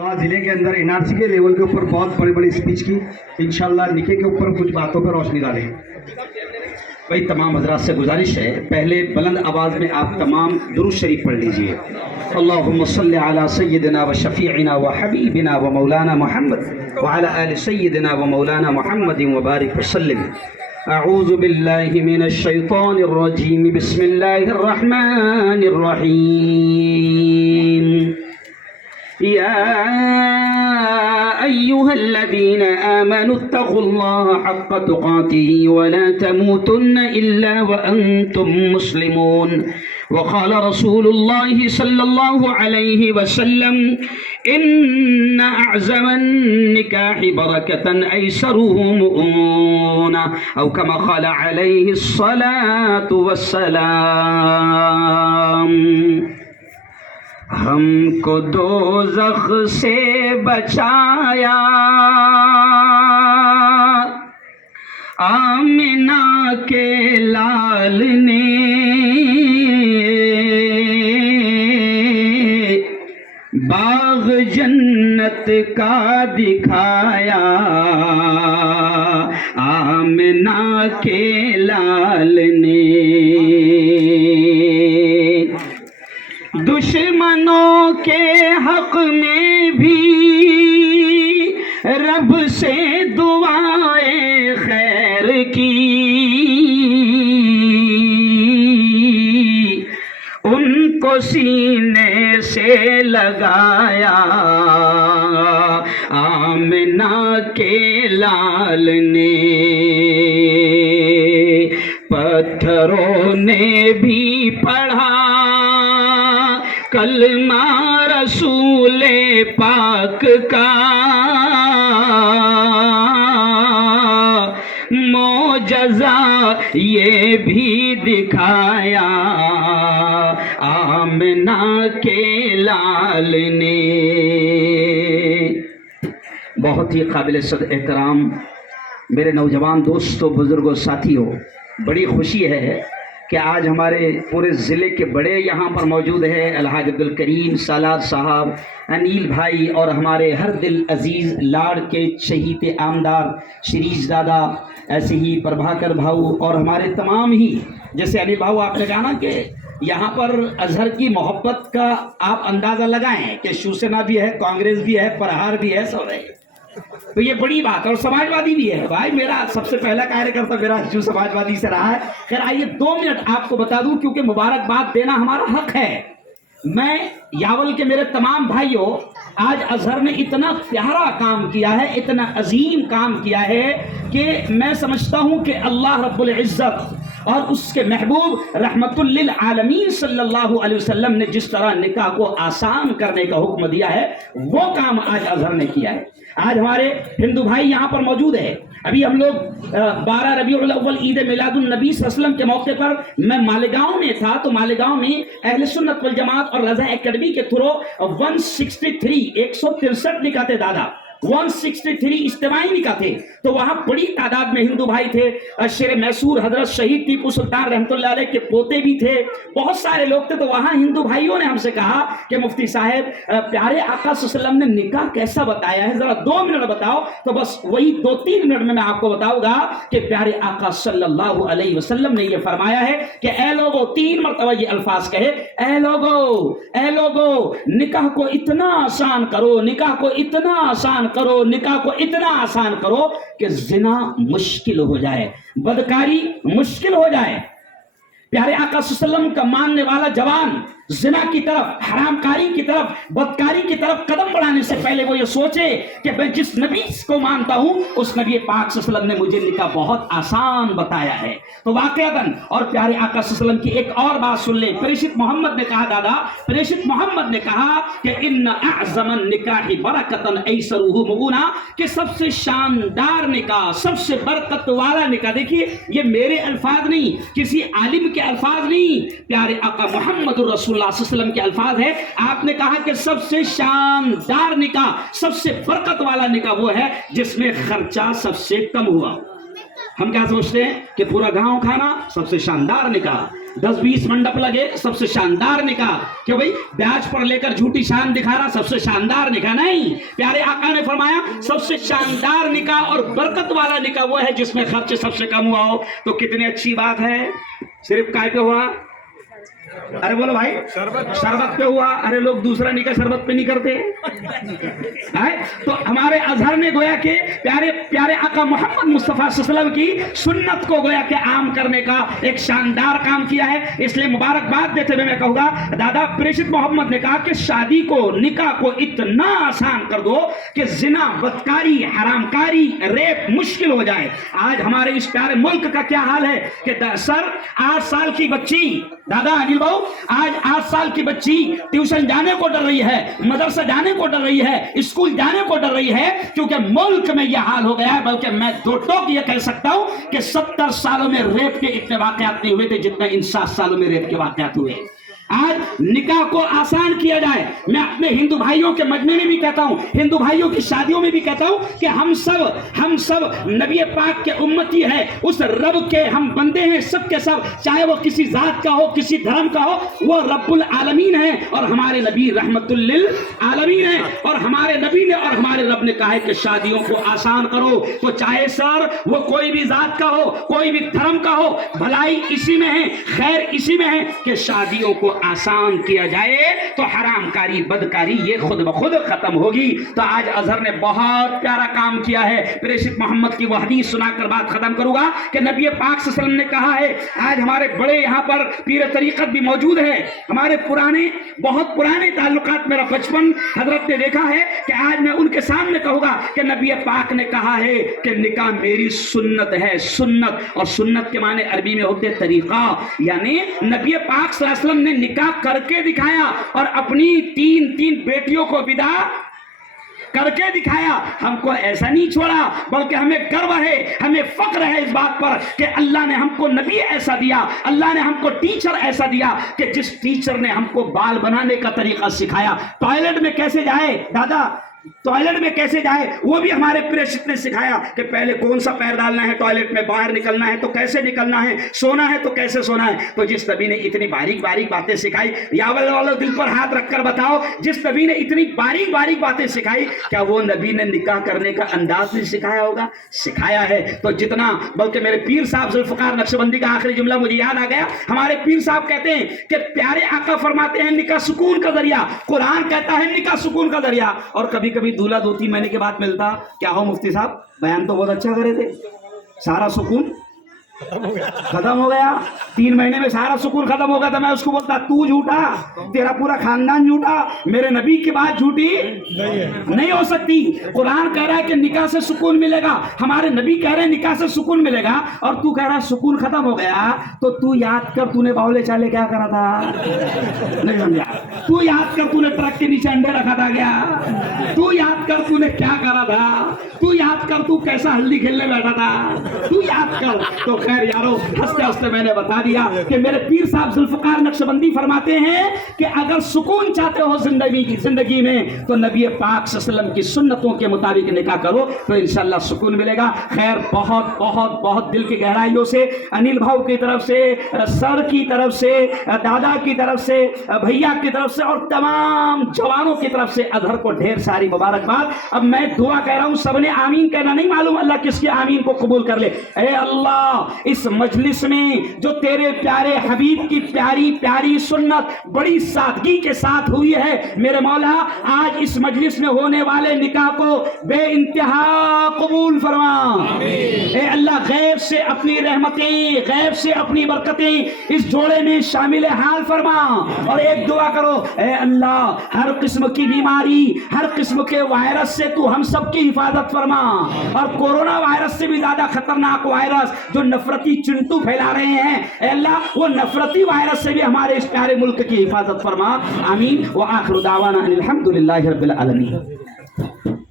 ضلع کے اندر NRC کے لیول کے اوپر بہت بڑی بڑی اسپیچ کی. انشاءاللہ نکاح کے اوپر کچھ باتوں پر روشنی ڈالیں. بھائی تمام حضرات سے گزارش ہے پہلے بلند آواز میں آپ تمام درود شریف پڑھ لیجئے. اللہم صلی علی سیدنا و شفیعنا و حبیبنا و مولانا محمد وعلی آل سیدنا و مولانا محمد وبارک وسلم. اعوذ باللہ من الشیطان الرجیم بسم اللہ الرحمن الرحیم. یا أيها الذين آمنوا اتقوا الله حق تقاته ولا تموتن إلا وأنتم مسلمون. وقال رسول الله صلى الله عليه وسلم إن أعظم النكاح بركة أيسره مؤونة أو كما قال عليه الصلاة والسلام. ہم کو دوزخ سے بچایا آمنہ کے لال نے، باغ جنت کا دکھایا آمنہ کے لال نے. دشمنوں کے حق میں بھی رب سے دعائیں خیر کی، ان کو سینے سے لگایا آمنہ کے لال نے. پتھروں نے بھی پڑھا کلمہ رسول پاک کا، معجزہ یہ بھی دکھایا آمنہ کے لال نے. بہت ہی قابل صد احترام میرے نوجوان دوستوں، بزرگوں، ساتھیوں، بڑی خوشی ہے کہ آج ہمارے پورے ضلع کے بڑے یہاں پر موجود ہیں. الحاج عبدالکریم سالار صاحب، انیل بھائی، اور ہمارے ہر دل عزیز لاڑ کے شہید آمدار شریش دادا، ایسے ہی پربھاکر بھاؤ، اور ہمارے تمام ہی، جیسے انیل بھاؤ آپ نے کہا نا کہ یہاں پر اظہر کی محبت کا آپ اندازہ لگائیں کہ شیوسینا بھی ہے، کانگریس بھی ہے، پرہار بھی ہے، سب ہے. تو یہ بڑی بات ہے، اور سماجوادی بھی ہے. بھائی میرا سب سے پہلا کاریہ کرتا میرا جو سماجوادی سے رہا ہے. خیر آئیے 2 منٹ آپ کو بتا دوں، کیونکہ مبارکباد دینا ہمارا حق ہے. میں یاول کے میرے تمام بھائیوں، آج اظہر نے اتنا پیارا کام کیا ہے، اتنا عظیم کام کیا ہے کہ میں سمجھتا ہوں کہ اللہ رب العزت اور اس کے محبوب رحمت للعالمین صلی اللہ علیہ وسلم نے جس طرح نکاح کو آسان کرنے کا حکم دیا ہے، وہ کام آج اظہر نے کیا ہے. آج ہمارے ہندو بھائی یہاں پر موجود ہیں. ابھی ہم لوگ 12 ربیع الاول عید میلاد النبی صلی اللہ علیہ وسلم کے موقع پر میں مالیگاؤں میں تھا، تو مالیگاؤں میں اہل سنت والجماعت اور رضا اکیڈمی کے تھرو 163 نکاح تھے دادا، 163 اجتماعی نکاح تھے. تو وہاں بڑی تعداد میں ہندو بھائی تھے. شیر میسور حضرت شہید ٹیپو سلطان رحمۃ اللہ علیہ کے پوتے بھی تھے، بہت سارے لوگ تھے. تو وہاں ہندو بھائیوں نے ہم سے کہا کہ مفتی صاحب پیارے آقا صلی اللہ علیہ وسلم نے نکاح کیسا بتایا ہے، ذرا 2 منٹ بتاؤ. تو بس وہی 2-3 منٹ میں آپ کو بتاؤں گا کہ پیارے آقا صلی اللہ علیہ وسلم نے یہ فرمایا ہے کہ اے لوگو، 3 مرتبہ یہ الفاظ کہے، اے لوگو نکاح کو اتنا آسان کرو، نکاح کو اتنا آسان کرو، نکاح کو اتنا آسان کرو کہ زنا مشکل ہو جائے، بدکاری مشکل ہو جائے. پیارے آقا صلی اللہ علیہ وسلم کا ماننے والا جوان زنا کی طرف، حرام کاری کی طرف، بدکاری کی طرف قدم بڑھانے سے پہلے وہ یہ سوچے کہ میں جس نبی کو مانتا ہوں اس نبی پاک صلی اللہ علیہ وسلم نے مجھے نکاح بہت آسان بتایا ہے. تو واقعتاً اور پیارے آقا صلی اللہ علیہ وسلم کی ایک اور بات سن لیں. پریشت محمد نے کہا دادا، پریشت محمد نے کہا کہ ان اعظم النکاح برکتاً ایسرہ مغونہ، کہ سب سے شاندار نکاح، سب سے برکت والا نکاح، دیکھیے یہ میرے الفاظ نہیں، کسی عالم کے الفاظ نہیں، پیارے آقا محمد الرسول اللہ صلی اللہ علیہ وسلم کے الفاظ ہے. آپ نے کہا کہ سب سے شاندار نکاح، سب سے برکت والا نکاح وہ ہے جس میں خرچہ سب سے کم ہوا. ہم کیا سوچتے ہیں کہ پورا گاؤں کھانا، سب سے شاندار نکاح. 10-20 मंडप लगे, सबसे शानदार निकाह, क्यों भाई ब्याज पर लेकर झूठी शान दिखा रहा, सबसे शानदार निकाह नहीं। प्यारे आका ने फरमाया सबसे शानदार निकाह और बरकत वाला निकाह वो है जिसमें खर्च सबसे कम हुआ हो। तो कितनी अच्छी बात है। सिर्फ काय पे हुआ? अरे बोलो भाई, शरबत पे हुआ। अरे लोग दूसरा निकाह शरबत पे नहीं करते है? तो हमारे अजहर ने गोया के प्यारे प्यारे आका मोहम्मद मुस्तफा सल्लल्लाहु अलैहि वसल्लम की सुन्नत को गोया के आम करने का एक शानदार काम किया है। इसलिए मुबारकबाद देते हुए मैं कहूँगा, दादा प्रेषित मोहम्मद ने कहा कि शादी को, निकाह को इतना आसान कर दो कि जिना, बदकारी, हरामकारी, रेप मुश्किल हो जाए। आज हमारे इस प्यारे मुल्क का क्या हाल है कि सर 8 साल की बच्ची, दादा अनिल भाऊ, आज 8 साल की बच्ची ट्यूशन जाने को डर रही है, मदरसा जाने को डर रही है, स्कूल जाने को डर रही है, क्योंकि मुल्क में यह हाल हो गया है। बल्कि मैं दो टोक ये कह सकता हूं कि 70 सालों में रेप के इतने वाकयात नहीं हुए थे जितने इन 7 सालों में रेप के वाकयात हुए। आज निकाह को आसान किया जाए। मैं अपने हिंदू भाइयों के मजमे में भी कहता हूं, हिंदू भाइयों की शादियों में भी कहता हूं कि हम सब नबी पाक के उम्मती है, उस रब के हम बंदे हैं, सब के सब, चाहे वो किसी जात का हो, किसी धर्म का हो, वो रब्बुल आलमीन है और हमारे नबी रहमतुल लिल आलमीन है। और हमारे नबी ने और हमारे रब ने कहा है कि शादियों को आसान करो। तो चाहे सर वो कोई भी जात का हो, कोई भी धर्म का हो, भलाई इसी में है, खैर इसी में है कि शादियों को आसान किया जाए तो हरामकारी, बदकारी ये खुद ब खुद खत्म होगी। तो आज अजहर ने बहुत प्यारा काम किया है। प्रेषित मोहम्मद की वह हदीस सुनाकर बात खत्म करूंगा कि नबी पाक सल्लल्लाहु अलैहि वसल्लम ने कहा है, आज हमारे बड़े यहाँ पर पीर तरीकत भी मौजूद है, हमारे पुराने, बहुत पुराने ताल्लुकात, मेरा बचपन हजरत ने देखा है कि आज मैं उनके सामने कहूंगा कि नबी पाक ने कहा है कि निकाह मेरी सुन्नत है। सुन्नत, और सुन्नत के माने अरबी में होते तरीका, यानी नबी पाक सल्लल्लाहु अलैहि वसल्लम ने निकाह करके दिखाया और अपनी 3 बेटियों को विदा करके दिखाया। हमको ऐसा नहीं छोड़ा, बल्कि हमें गर्व है, हमें फक्र है इस बात पर कि अल्लाह ने हमको नबी ऐसा दिया, अल्लाह ने हमको टीचर ऐसा दिया कि जिस टीचर ने हमको बाल बनाने का तरीका सिखाया, टॉयलेट में कैसे जाए, दादा टॉयलेट में कैसे जाए वो भी हमारे प्रेषित ने सिखाया कि पहले कौन सा पैर डालना है टॉयलेट में, बाहर निकलना है तो कैसे निकलना है, सोना है तो कैसे सोना है। तो जिस नबी ने इतनी बारीक बारीक बातें सिखाई, यावल वालों दिल पर हाथ रखकर बताओ, जिस नबी ने इतनी बारीक बारीक बातें सिखाई, क्या वो नबी ने निकाह करने का अंदाज नहीं सिखाया होगा? सिखाया है। तो जितना, बल्कि मेरे पीर साहब जुल्फकार नक्शबंदी का आखिरी जुमला मुझे याद आ गया। हमारे पीर साहब कहते हैं कि प्यारे आका फरमाते हैं निकाह सुकून का जरिया, कुरान कहता है निकाह सुकून का जरिया। और कभी कभी दूल्हा 2-3 महीने के बाद मिलता, क्या हो मुफ्ती साहब बयान तो बहुत अच्छा करे थे, सारा सुकून खत्म हो गया, 3 महीने में सारा सुकून खत्म हो गया। तो मैं उसको बोलता तू झूठा, तेरा पूरा खानदान झूठा, मेरे नबी की बात झूठी नहीं हो सकती। कुरान कह रहा है कि निकाह से सुकून मिलेगा, हमारे नबी कह रहे हैं निकाह से सुकून मिलेगा, और तू कह रहा है सुकून खत्म हो गया। तो तू याद कर तूने बावले चाले क्या करा था, नहीं समझा? तू याद कर तूने ट्रक के नीचे अंडे रखा था क्या? तू याद कर तूने क्या करा था? तू याद कर तू कैसा हल्दी खेलने बैठा था? तू याद कर। तो खैर यारो, हंसते हंसते मैंने बता दिया कि मेरे पीर साहब जुल्फकार नक्शबंदी फरमाते हैं कि अगर सुकून चाहते हो जिंदगी में तो नबी पाक सल्लल्लाहु अलैहि वसल्लम की सुन्नतों के मुताबिक निकाह करो तो इंशाअल्लाह सुकून मिलेगा। खैर बहुत बहुत बहुत दिल की गहराइयों से अनिल भाव की तरफ से, सर की तरफ से, दादा की तरफ से, भैया की तरफ से और तमाम जवानों की तरफ से अजहर को ढेर सारी मुबारकबाद। अब मैं दुआ कह रहा हूं, सबने आमीन कहना, नहीं मालूम अल्लाह किसके आमीन को कबूल कर ले। ए अल्लाह, इस मजलिस में जो तेरे प्यारे हबीब की प्यारी प्यारी सुन्नत बड़ी सादगी के साथ हुई है, मेरे मौला आज इस मजलिस में होने वाले निकाह को बे इंतहा कबूल फरमा। ए अल्लाह, गैब से अपनी रहमतें, गैब से अपनी बरकतें इस जोड़े में शामिल हाल फरमा। और एक दुआ करो, ए अल्लाह, हर किस्म की बीमारी, हर किस्म के वायरस से तू हम सब की हिफाजत फरमा। और कोरोना वायरस से भी ज्यादा खतरनाक वायरस जो नफरती चिंटू फैला रहे हैं, अल्लाह वो नफरती वायरस से भी हमारे इस प्यारे मुल्क की हिफाजत फरमा। आमीन व आखिर दावाना अनिल हम्दुलिल्लाहि रब्बिल आलमीन।